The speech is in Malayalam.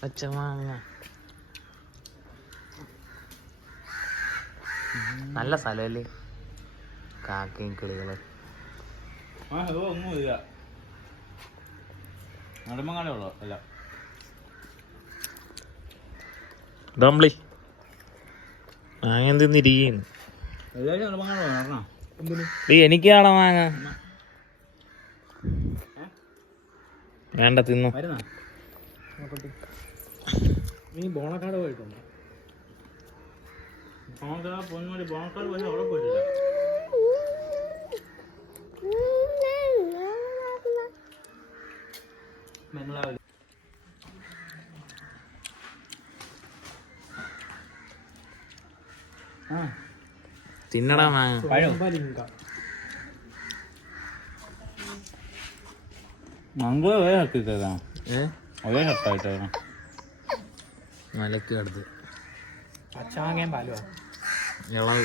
പച്ചമാങ്ങ നല്ല സ്ഥലമല്ലേ കാക്കയും കിളികളും. ആ അതോ ഒന്നും ഇല്ല. നെടുമങ്ങാടേ ഉള്ളു? അല്ല. ഡോംബ്ലി മാങ്ങ പറഞ്ഞോ ഡീ എനിക്കാണോ മാങ്ങ? വേണ്ട തിന്നു. വരുന്ന? നീ ബോണക്കാട് പോയിട്ടുണ്ടോ? ബോണക്കാട് പൊന്മുടി ബോണക്കാട് പോയി അവിടെ പോയിട്ടില്ല. ബംഗ്ലാവിൽ ആ തിന്നടാ പഴം മംഗോ ഒരേ ഹത്തിട്ടതാ ഏ? ഒരേ ഹത്തായിട്ടാ മലക്ക് അടുത്ത് പച്ചാങ്ങയും പാലുവാ. ഇളവ്.